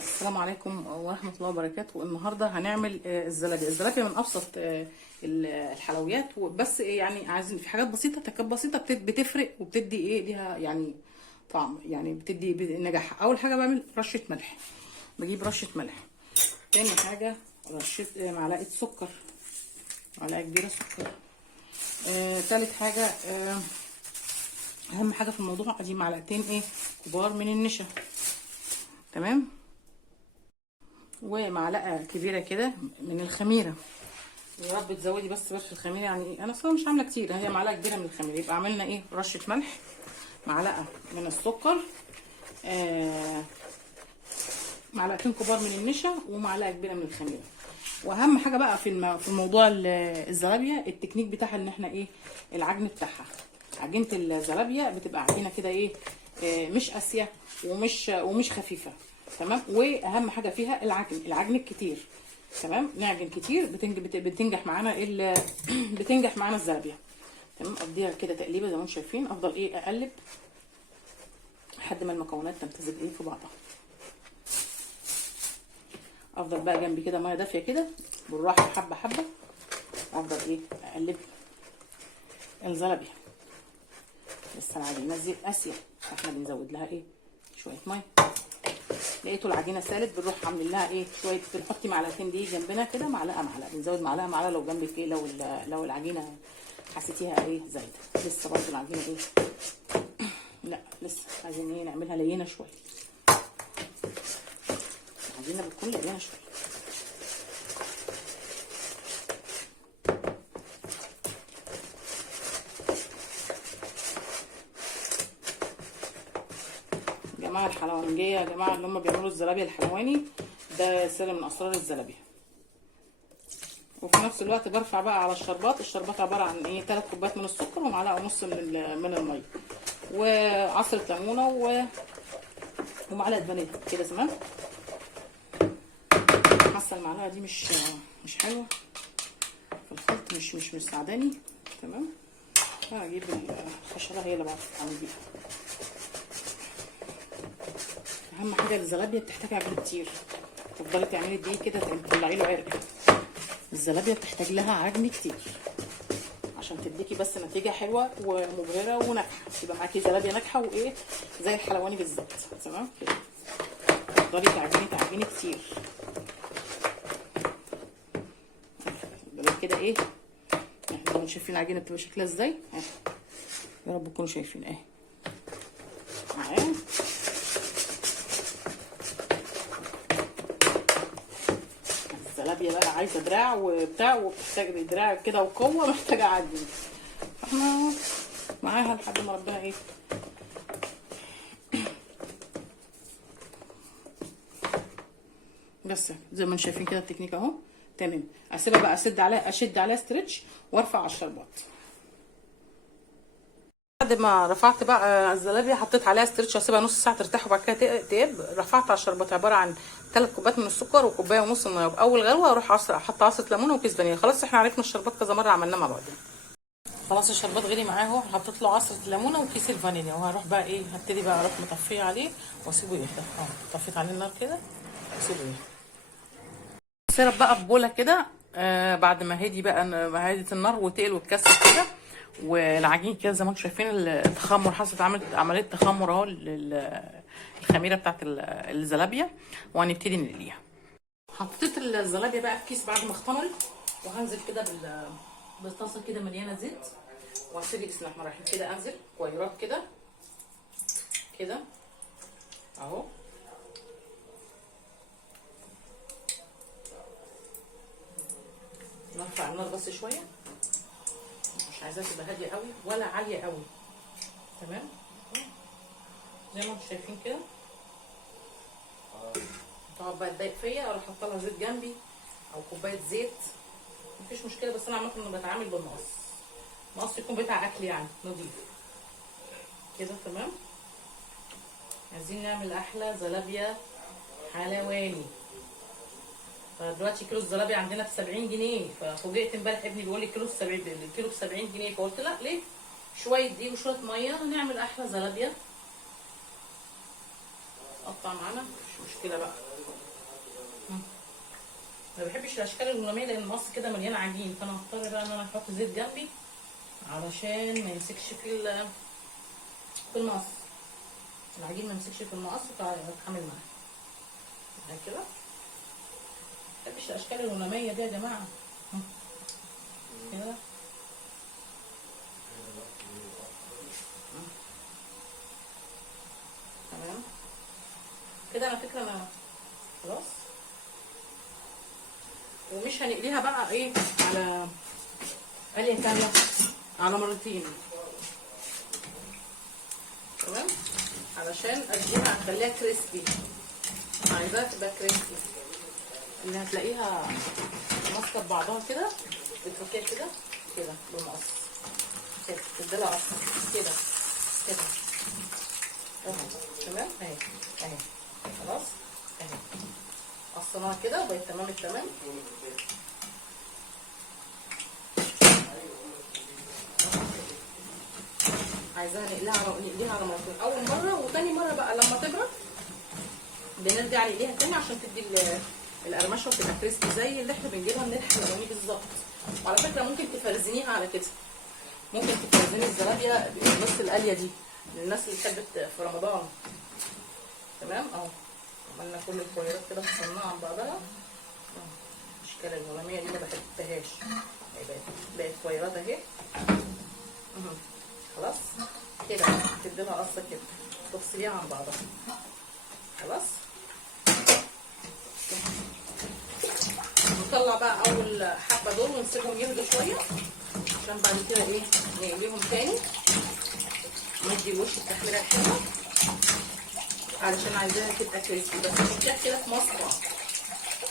السلام عليكم ورحمة الله وبركاته. النهاردة هنعمل الزلابية. الزلابية من أبسط الحلويات، بس يعني عايزين في حاجات بسيطة، تكات بسيطة بتفرق وبتدي ليها يعني طعم، يعني بتدي نجاح. أول حاجة بعمل رشة ملح، بجيب رشة ملح. تاني حاجة رشة معلقة سكر، معلقة كبيرة سكر. تالت حاجة أهم حاجة في الموضوع أجيب معلقتين كبار من النشا، تمام، ومعلقه كبيره كده من الخميره. يا رب تزودي بس الخميره، يعني انا صراحه مش عامله كتير، هي معلقه كبيره من الخميره. يبقى عملنا رشه ملح، معلقه من السكر، معلقتين كبار من النشا، ومعلقه كبيره من الخميره. واهم حاجه بقى في الموضوع الزلابيه، التكنيك بتاعها ان احنا العجن بتاعها. عجينه الزلابيه بتبقى عجينه كده مش قاسيه ومش خفيفه، تمام. واهم حاجه فيها العجن الكتير، تمام. نعجن كتير بتنجح معانا بتنجح معانا الزلابيه، تمام. اديها كده تقليبه زي ما انتم شايفين. افضل اقلب لحد ما المكونات تمتزج في بعضها. افضل بقى جنبي كده ميه دافيه كده بالراحه، حبه حبه. افضل اقلب الزلابيه. لسه العجينه دي قاسيه، فاحنا بنزود لها شويه ميه. لقيتوا العجينه سالت، بنروح عاملين لها شويه، بنحط معلقتين دي جنبنا كده، معلقه معلقه، بنزود معلقه معلقه لو جنبك لو العجينه حسيتيها زايده. لسه برضه العجينه لا لسه عايزين نعملها لينه شويه. العجينه بتكون لينه شويه. جماعه الحلوانجيه، يا جماعه اللي هم بيعملوا الزلابيه الحلواني، ده سر من اسرار الزلابيه. وفي نفس الوقت برفع بقى على الشربات. الشربات عباره عن 3 كوبايات من السكر ومعلقه ونص من الميه وعصره ليمونه ومعلقه فانيليا كده، تمام. حاسه المعلقه دي مش حلوه في الخلط، مش مساعداني، تمام. هجيب الخشره هي اللي بعرف اعمل بيها. اهم حاجه الزلابيه بتحتاج عجن كتير. تفضلي تعملي دي كده تطلعي له عرق. الزلابيه بتحتاج لها عجن كتير عشان تديكي بس نتيجه حلوه ومبهره وناجحه، يبقى معاكي زلابيه ناجحه زي الحلواني بالظبط، تمام كده. تفضلي تعجني كتير. كده احنا شايفين العجينه بتبقى شكلها ازاي. يا رب تكونوا شايفين معايا. الزلابيه بقى عايزه دراع وبتاع، وبتحتاج دراع كده وقوه، محتاجه عجين. احنا معاها لحد ما ربنا بس زي ما انتم شايفين كده التكنيك اهو، تمام. اسيبها بقى، اشد عليها ستريتش وارفع على الشربات. بعد ما رفعت بقى الزلابيه حطيت عليها ستريتش، اسيبها نص ساعه ترتاح وبعد كده تقب. رفعت على الشربات عباره عن 3 كوبايات من السكر وكوبايه ونص من الميه. باول غلوه اروح احط عصره ليمونه وكيس فانيليا. خلاص احنا عرفنا الشربات كذا مره عملناه مع بعض. خلاص الشربات غلي معاه اهو، حطيت له عصره الليمونه وكيس الفانيليا، وهروح بقى هبتدي بقى اروح مطفيه عليه واسيبه يهدى. طفيت عليه النار كده واسيبه يهدى. سيرب بقى في بوله كده. بعد ما هدي بقى، ما هدت النار وتقل واتكسر كده، والعجين كده زي ما انتم شايفين التخمر حصلت، عمليه تخمر اهو الخميره بتاعت الزلابيه، وهنبتدي نقليها. حطيت الزلابيه بقى في كيس بعد ما اختمرت، وهنزل كده بالطاسه كده مليانه زيت، وهسيب بسم الله الرحمن الرحيم كده انزل كويرات كده اهو. نرفع النار بس شويه، مش عايزاها تبقى هاديه قوي ولا عاليه قوي، تمام. زي ما انتم شايفين كده. تقعد بقى تضايق فيا، اروح حاطه لها زيت جنبي او كوبايه زيت، مفيش مشكله. بس انا عامه بتعامل بالمقص يكون بتاع اكل يعني نضيف كده، تمام. عايزين نعمل احلى زلابيه حلواني. فدلوقتي كيلو الزلابيه عندنا ب70 جنيه، ففوجئت امبارح ابني بيقول لي الكيلو ب70 جنيه، فقلت لا ليه، شويه دقيق وشويه ميه هنعمل احلى زلابيه. قطع معانا مش مشكله بقى. ما بحبش الاشكال الهلاميه لان المقص كده مليان عجين، فانا هضطر بقى ان انا احط زيت جنبي علشان ما يمسكش في المقص، العجين ما يمسكش في المقص ويتحمل معاه زي كده. ما بحبش الاشكال الهلاميه دي يا جماعه كده. تمام كده على فكره انا خلاص. ومش هنقليها بقى ايه على قليه كامله، على مرتين. تمام علشان اديها هخليها كريسبي، عايزاها تبقى كريسبي، اللي هتلاقيها ماسكه ببعضها كده، بتفكيها كده كده بالمقص كده، تديلها قص كده كده اهو. تمام اهي اهي خلاص اهي قصيناها كده وبقت تمام التمام. عايزاها نقليها على مرتين، اول مره وتاني مره بقى لما تبرد بنرجع نقليها تاني عشان تدي القرمشه وتبقى كريسبي زي اللي احنا بنجيبها من الحلواني بالظبط. وعلى فكره ممكن تفرزنيها على كده، ممكن تفرزني الزلابيه بنص القليه دي للناس اللي كانت في رمضان. تمام اهو عملنا كل الكويرات كده فصلناها عن بعضها. الاشكال الهلاميه دي ما بحبهاش، بقت كويرات اهي خلاص كده. تديلها قصه كده تفصليها عن بعضها خلاص. نطلع بقى اول حبه دول ونسيبهم يهدوا شويه عشان بعد كده ايه نقليهم تاني، ندي الوش التحميره الحلوه علشان عايزاها تبقى كريسبي. بس نحطيها كده في مصفى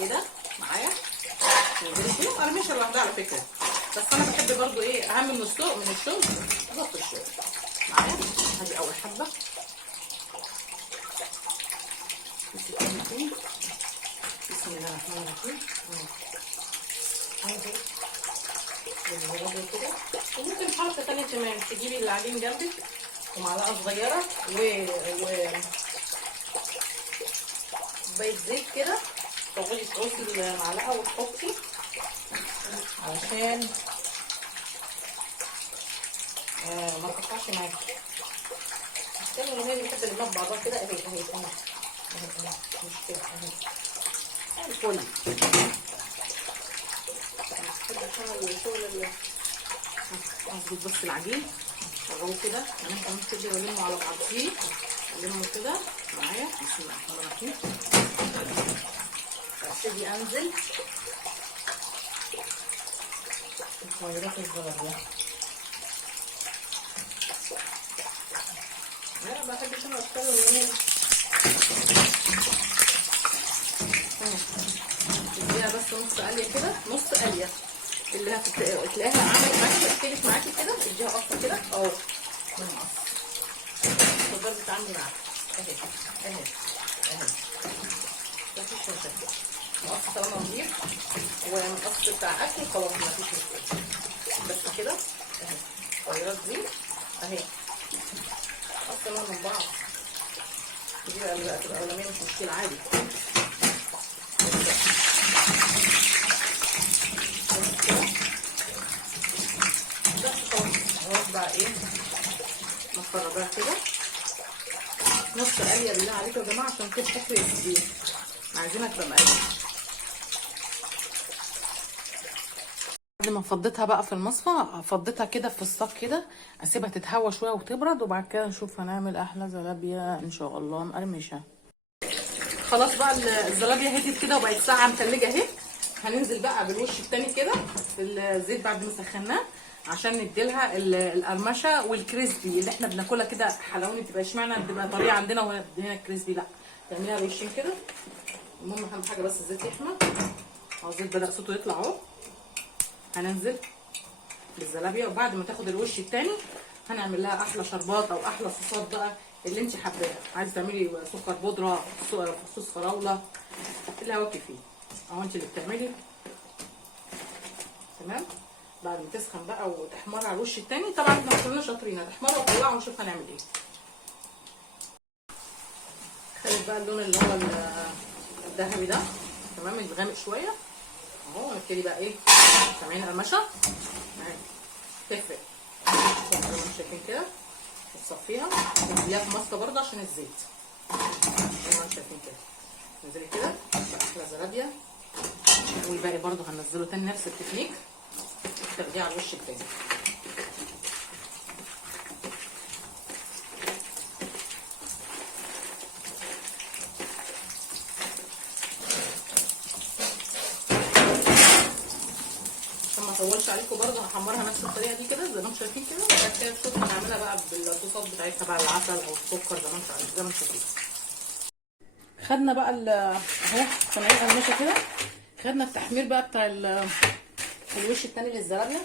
كده معايا ننزل انا مش لوحدها على فكره، بس انا بحب برضو ايه اهم من السوق من الشغل ضبط الشغل معايا. هدي اول حبه بسم الله الرحمن الرحيم كده. وممكن حركه ثانيه كمان تجيبي العجين جنبك ومعلقه صغيره و كوبايه زيت كده، تاخدي تعصي المعلقه وتحطي علشان ما تقطعش معاكي. الثانيه اللي هي بتحب اللي جنب بعضها كده اهي اهي اهي مش كده اهي الفل. اظبط بس العجين شغله كده انا كمان كده والمه على بعضيه، المه كده معايا. بسم الله الرحمن الرحيم. ابتدي انزل الكويرات الصغيره. انا ما بحبش انا اشتغل اليمين. اديها بس نص قليه كده، نص قليه اللي هتلاقيها عملت معاكي اختلف معاكي كده. اديها قصه كده اهو من القص الخضار بتعملي معاكي اهي اهي اهي مفيش مشكله. القص طالما نضيف والقص بتاع اكل خلاص مفيش مشكله. بس كده اهي الكويرات دي اهي قصيناها من بعض دي بقى تبقى اولانيه مش مشكله عادي. بقى ايه نفردها كده نص قليه بالله عليكم يا جماعه عشان تبقى كريسبي، عايزينها تبقى مقليه. بعد ما فضيتها بقى في المصفى فضيتها كده في الصاج كده، اسيبها تتهوى شويه وتبرد وبعد كده نشوف هنعمل احلى زلابيه ان شاء الله مقرمشه. خلاص بقى الزلابيه هديت كده وبقت ساعه متلجه اهي. هننزل بقى بالوش التاني كده في الزيت بعد ما سخناه عشان نديلها القرمشه والكريسبي اللي احنا بناكلها كده حلواني. تبقى اشمعنى تبقى طريه عندنا وهنا كريسبي؟ لا تعمليها بوشين كده. المهم اهم حاجه بس الزيت يحمى اهو. الزيت بدا صوته يطلع اهو. هننزل بالزلابيه وبعد ما تاخد الوش التاني هنعمل لها احلى شربات او احلى صوصات بقى اللي انت حباها. عايزه تعملي سكر بودره، صوص فراوله، اللي هواكي فيه اهو انت اللي بتعملي. تمام بعد ما تسخن بقى وتحمر على الوش التاني. طبعا احنا كلنا شاطرين هتحمر وطلعها ونشوف هنعمل ايه. خلي بقى اللون اللي هو الذهبي ده تمام الغامق شويه اهو. نبتدي بقى ايه، سامعين قرمشه اهي، تفرق زي ما انتم شايفين كده. وتصفيها وتديها في مصفى برضه عشان الزيت زي ما انتم شايفين كده. انزلي كده باحلى زلابيه، والباقي برضه هننزله تاني نفس التكنيك، تاخديه على الوش التاني. عشان ما اطولش عليكم برضه هحمرها نفس الطريقه دي كده زي ما انتم شايفين كده. وبعد كده الصوص هنعملها بقى بالصوصات بتاعتها بقى، العسل او السكر زي ما انتم عايزين زي ما انتم شايفين. خدنا بقى اهو صناعيه قرمشه كده، خدنا التحمير بقى بتاع الوش التاني للزلابيه،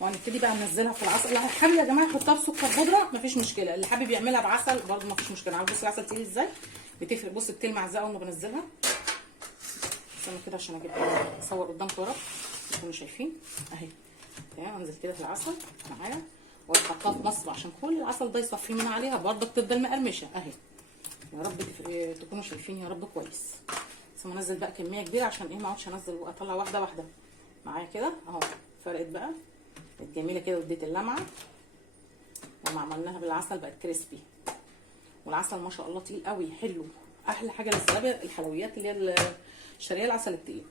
وهنبتدي بقى ننزلها في العسل. اللي حابب يا جماعه يحطها بسكر بودره مفيش مشكله، اللي حابب يعملها بعسل برضه مفيش مشكله. عارف بص العسل تقيل ازاي بتفرق، بص بتلمع ازاي اول ما بنزلها. استنى كده عشان اجيب اصور قدامكم يا رب تكونوا شايفين اهي. تمام، انزل كده في العسل معايا واحطها في مصفى عشان كل العسل ده يصفي من عليها، برضه تفضل مقرمشه اهي. يا رب تكونوا شايفين يا رب كويس. بس انا انزل بقى كميه كبيره عشان ايه ما اقعدش انزل واطلع واحده واحده معايا كده اهو. فرقت بقى الجميله كده واديت اللمعه، لما عملناها بالعسل بقت كريسبي. والعسل ما شاء الله تقيل قوي حلو. احلى حاجه للزلابيه الحلويات اللي هي الشرقيه العسل التقيل.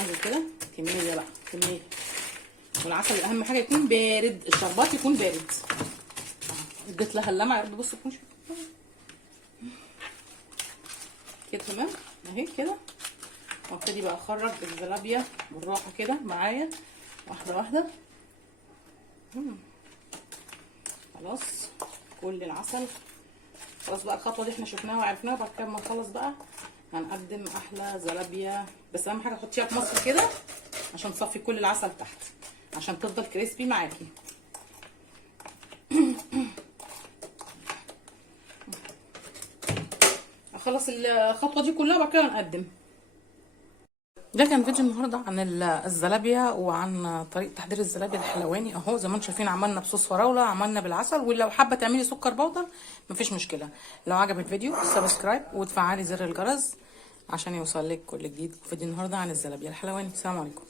انزل كده كميه بقى كميه. والعسل اهم حاجه يكون بارد، الشربات يكون بارد. اديت لها اللمعه يا رب بصوا تكونوا كده تمام اهي كده. وابتدي بقى اخرج الزلابيه بالراحه كده معايا واحده واحده. خلاص كل العسل خلاص بقى. الخطوه دي احنا شفناها وعرفناها. بعد كده ما نخلص بقى هنقدم احلى زلابيه. بس اهم حاجه تحطيها في مصفى كده عشان تصفي كل العسل تحت عشان تفضل كريسبي معاكي. اخلص الخطوه دي كلها وبعد كده نقدم. ده كان فيديو النهارده عن الزلابيه وعن طريقه تحضير الزلابيه الحلواني اهو. زي ما انتم شايفين عملنا بصوص فراوله، عملنا بالعسل، ولو حابه تعملي سكر بودر مفيش مشكله. لو عجب الفيديو سبسكرايب وتفعلي زر الجرس عشان يوصل لك كل جديد. فيديو النهارده عن الزلابيه الحلواني. السلام عليكم.